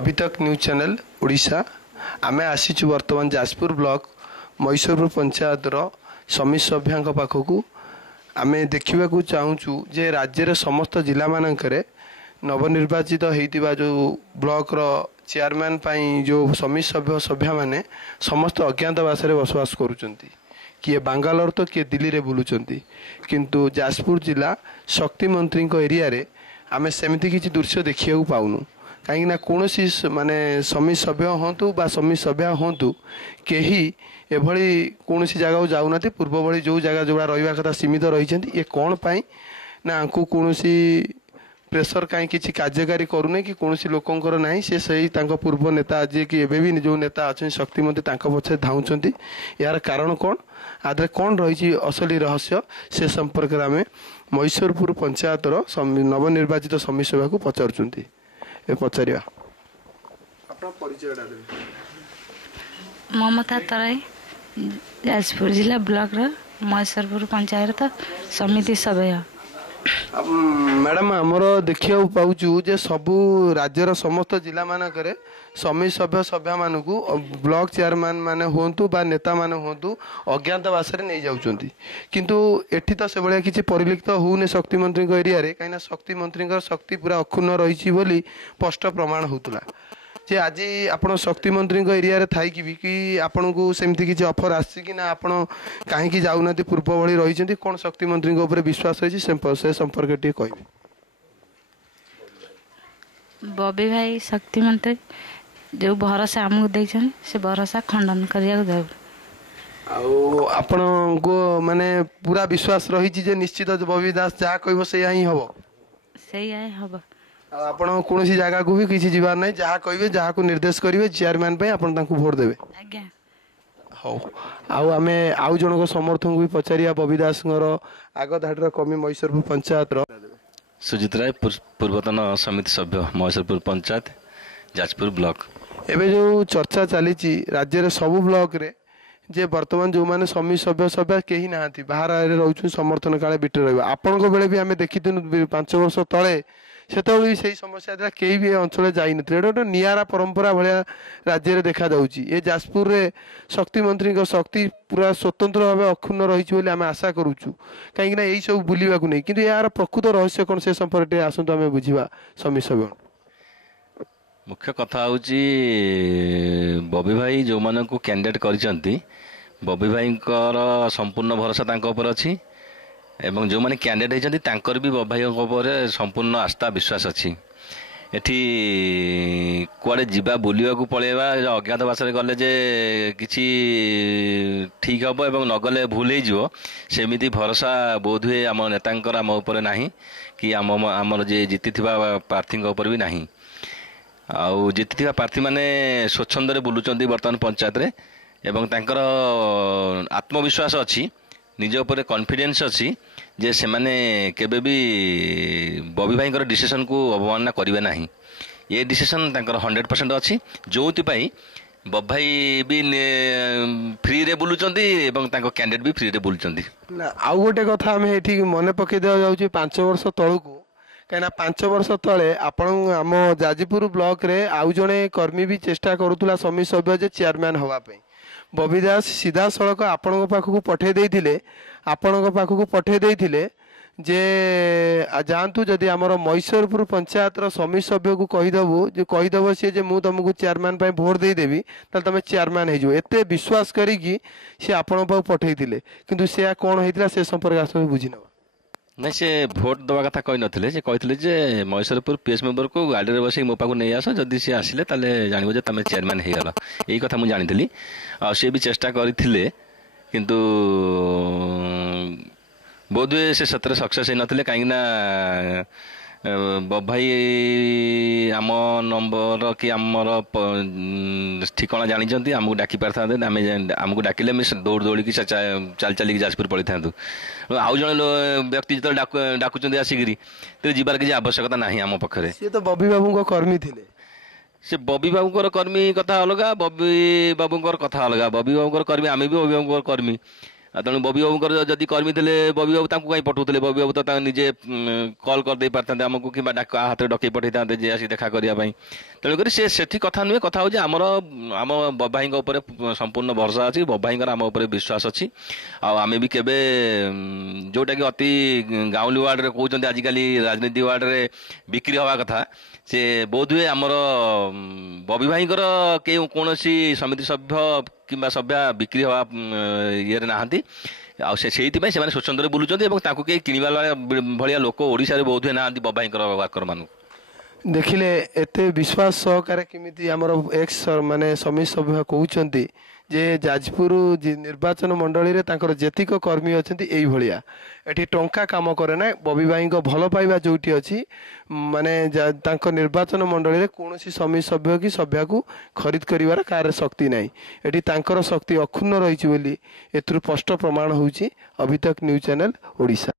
अभी तक news channel Odisha आमे आसीचु वर्तमान जाजपुर ब्लॉक मैसरपुर पंचायत समिति सभ्या पाखक आम देखा चाहूँ जे राज्य समस्त जिला मानक नवनिर्वाचित होता जो ब्लॉक चेयरमैन जो समिति सभ्य सभ्या माने समस्त अज्ञातवास बसवास करुँच किए बांगालोर तो किए दिल्ली रे बुलूंट किंतु जाजपुर जिला शक्ति मंत्री एरिया रे आमे सेमती किसी दृश्य देखा पाऊनु कहीं कौन माने समिति सभ्य हूँ बा समिति सभ्या हूँ कहीं एभली कौन जगह जाऊना पूर्व भली जो जगह जो रहा कथा सीमित रही ये कौन पाई ना आंकु कौन प्रेसर कहीं किसी कार्यकारी करूना कि कौन लोकंर ना सी सही पूर्व नेता जी कि एबे भी जो नेता अच्छा शक्ति मंत्री पछे धाउंट यार कारण कौन आदि कौन रही असली रहस्य से संपर्क में आम मैसरपुर पंचायत नवनिर्वाचित समिति सभा को पचारुंट पचार ममता तराई जाजपुर जिला ब्लॉक मैसरपुर पंचायत समिति सभ्य मैडम आमर देखा पाचु जे सबू राज्यर समस्त जिला मानक समिति सभ्य सभ्या मानू ब्लॉक चेयरमैन माने हूँ बा नेता माने हूँ अज्ञातवास नहीं जाऊँच किंतु एठी तो से भाया किसी परिलक्षित होने शक्ति मंत्री एरिया कहीं शक्ति मंत्री शक्ति पूरा अक्षुण्ण रही स्पष्ट प्रमाण होता जे आज आपण शक्ति मंत्री एरिया रे थाई कि आपन को सेमती किसी ऑफर आसी कि ना आपण कहीं जाऊना पूर्व भली रही कौन शक्ति मंत्री ऊपर विश्वास रही से संपर्क टे कह बॉबी भाई शक्ति मंत्री जो भरोसा आमको देछन से भरोसा खंडन करिया जाऊ आपण को माने पूरा विश्वास रही जे निश्चित बॉबी दास जहाँ कहब से ही हम से हम आपण कौन जगह को भी किसी जीवार ना जहाँ कहे जहाँ को निर्देश करेंगे चेयरमैन भोट देवे हाँ आम आउ जन समर्थक भी पचारिया बबी दास आग धाड़ी कमी मैसरपुर पंचायत सुजित राय पूर्वतन समिति सभ्य मैसरपुर पंचायत जाजपुर ब्लॉक एवं जो चर्चा चली राज्य सबू ब्लॉक रे जे वर्तमान जो मैंने समिति सभ्य सभ्य कहीं ना बाहर रोच समर्थन काले बिटे रहा आपण बेले भी आम देखी 5 वर्ष तले से से समस्या कई भी अंचल जाइन गोटे निरा परंपरा भाया राज्य देखा ये जाजपुर रे शक्ति मंत्री शक्ति पूरा स्वतंत्र भाव अक्षुण्ण रही आम आशा करुचु कहीं यही सब बुलवा नहीं कि यार प्रकृत रहस्य कौन से संपर्क आसतु आम बुझा समिति सभ्य मुख्य कथा हूँ बबी भाई जो मान को कैंडिडेट कर बबी भाई संपूर्ण भरोसा अच्छी एवं जो मैंने कैंडिडेट होती भी बबी भाई संपूर्ण आस्था विश्वास अच्छी एठी कुआड़े जीवा बुलिया को पलैवा अज्ञातवास गले जे किसी ठीक हम एवं नगले भूल हो सेमिति भरोसा बोध हुए आम नेता आम उपर ना कि आमर जे जीति प्रार्थी उपर भी ना आउ जीति प्रार्थी मैंने स्वच्छंद बुलूं बर्तमान पंचायत रे एवं तांकर आत्मविश्वास अच्छी निज उपर कॉन्फिडेंस अच्छी जे से माने केबे भी बबी भाई डिसीजन को अवमानना करेंगे ना ये डिसीजन तांकर 100% अच्छी जो बबी भाई भी फ्री रे बुलूं एवं कैंडिडेट भी फ्री रे बुलूं आउ गोटे कथा आम ये मन पकई देवा जाऊँ 5 वर्ष तलू कहीं 5 वर्ष तले आपण आम जाजपुर ब्लॉक रे आउ जड़े कर्मी भी चेष्टा करुला समिति सभ्य जे चेयरमैन होगापी बबी दास सीधा सड़क आपण पाखक पठे देइथिले आपण पाखक पठे देइथिले जे जानतु जदि आमर मैसरपुर पंचायत समिति सभ्य को कहीदेव सी जे मु तुमको चेयरमैन भोट देदेवी ताल तुम चेयरमैन हो एते विश्वास करी सी आपण पाख पठे किंतु से कौन होता से संपर्क आस बुझी नवा नहीं से भोट दवा कथा कही नथिले से कहथिले जे मैसरपुर पीएस मेंबर को गाड़ी रे बसी मो पाक नहीं आस जदि सी आसिले ताले जानिबो जे तमे चेयरमैन हे गला एई कथा मु जानिथिली आ से भी चेष्टा करथिले किंतु बोधवे से सत्र सक्सेस हे नथिले काहे ना भाई आम नंबर कि आमर ठिकाना जानी आमको डाकी पार था आमको डाकिले दौड़ दौड़ी चल चलिक जाजपुर पड़े था आउ जन व्यक्ति जो डाकुं आसिक तो जीवार किसी आवश्यकता ना आम पाखे सी तो बबी बाबू कर्मी थे से बबी बाबू कर्मी कथा अलग बबी बाबू कथा अलग बबी बाबू कर्मी आम भी बबी बाबू कर्मी ତେଣୁ ବବି ବାବୁଙ୍କର ଯଦି କର୍ମୀ ଥିଲେ ବବି ବାବୁ ତାଙ୍କୁ କାହିଁ ପଠାଉଥିଲେ? ବବି ବାବୁ ତ ତାଙ୍କୁ ନିଜେ କଲ୍ କରିଦେଇ ପାରିଥାନ୍ତେ ଆମକୁ, କିମ୍ବା ହାତରେ ଡକେଇ ପଠାଇଥାନ୍ତେ ଯେ ଆସି ଦେଖା କରିବା ପାଇଁ। ତେଣୁକରି ସେଠି କଥା ନୁହେଁ, କଥା ହେଉଛି ଆମ ବବି ଭାଇଙ୍କ ଉପରେ ସମ୍ପୂର୍ଣ୍ଣ ଭରସା ଅଛି, ବବି ଭାଇଙ୍କର ଆମ ଉପରେ ବିଶ୍ୱାସ ଅଛି। ଆଉ ଆମେ ବି କେବେ ଯେଉଁଟାକି ଅତି ଗାଉଁଲି ୱାର୍ଡ଼ରେ କହୁଛନ୍ତି ଆଜିକାଲି ରାଜନୀତି ୱାର୍ଡ଼ରେ ବିକ୍ରି ହେବା କଥା, ସେ ବୋଧହୁଏ ଆମର ବବି ଭାଇଙ୍କର କୌଣସି ସମିତି ସଭ୍ୟ କିମ୍ବା ସଭ୍ୟା ବିକ୍ରି ହେବା ଇଏରେ ନାହାନ୍ତି। ଆଉ ସେଇଥିପାଇଁ ସେମାନେ ସ୍ୱଚ୍ଛନ୍ଦରେ ବୁଲୁଛନ୍ତି ଏବଂ ତାଙ୍କୁ କେହି କିଣିବା ଭଳିଆ ଲୋକ ଓଡ଼ିଶାରେ ବୋଧହୁଏ ନାହାନ୍ତି ବବି ଭାଇଙ୍କର ୱାର୍କରମାନଙ୍କୁ। ଦେଖିଲେ ଏତେ ବିଶ୍ୱାସ ସହକାରେ କେମିତି ଆମର ଏକ୍ସ ମାନେ ସମିତି ସଭ୍ୟ କହୁଛନ୍ତି ଯେ ଯାଜପୁର ନିର୍ବାଚନ ମଣ୍ଡଳୀରେ ତାଙ୍କର ଯେତିକ କର୍ମୀ ଅଛନ୍ତି ଏଇଭଳିଆ, ଏଠି ଟଙ୍କା କାମ କରେ ନା। ବବି ଭାଇଙ୍କ ଭଲ ପାଇବା ଯେଉଁଠି ଅଛି, ମାନେ ତାଙ୍କ ନିର୍ବାଚନ ମଣ୍ଡଳୀରେ କୌଣସି ସମିତି ସଭ୍ୟ କି ସଭ୍ୟାକୁ ଖରିଦ କରିବାର କାହାର ଶକ୍ତି ନାହିଁ। ଏଠି ତାଙ୍କର ଶକ୍ତି ଅକ୍ଷୁଣ୍ଣ ରହିଛି ବୋଲି ଏଥିରୁ ସ୍ପଷ୍ଟ ପ୍ରମାଣ ହେଉଛି। ଅଭିତକ ନ୍ୟୁଜ୍ ଚ୍ୟାନେଲ ଓଡ଼ିଶା।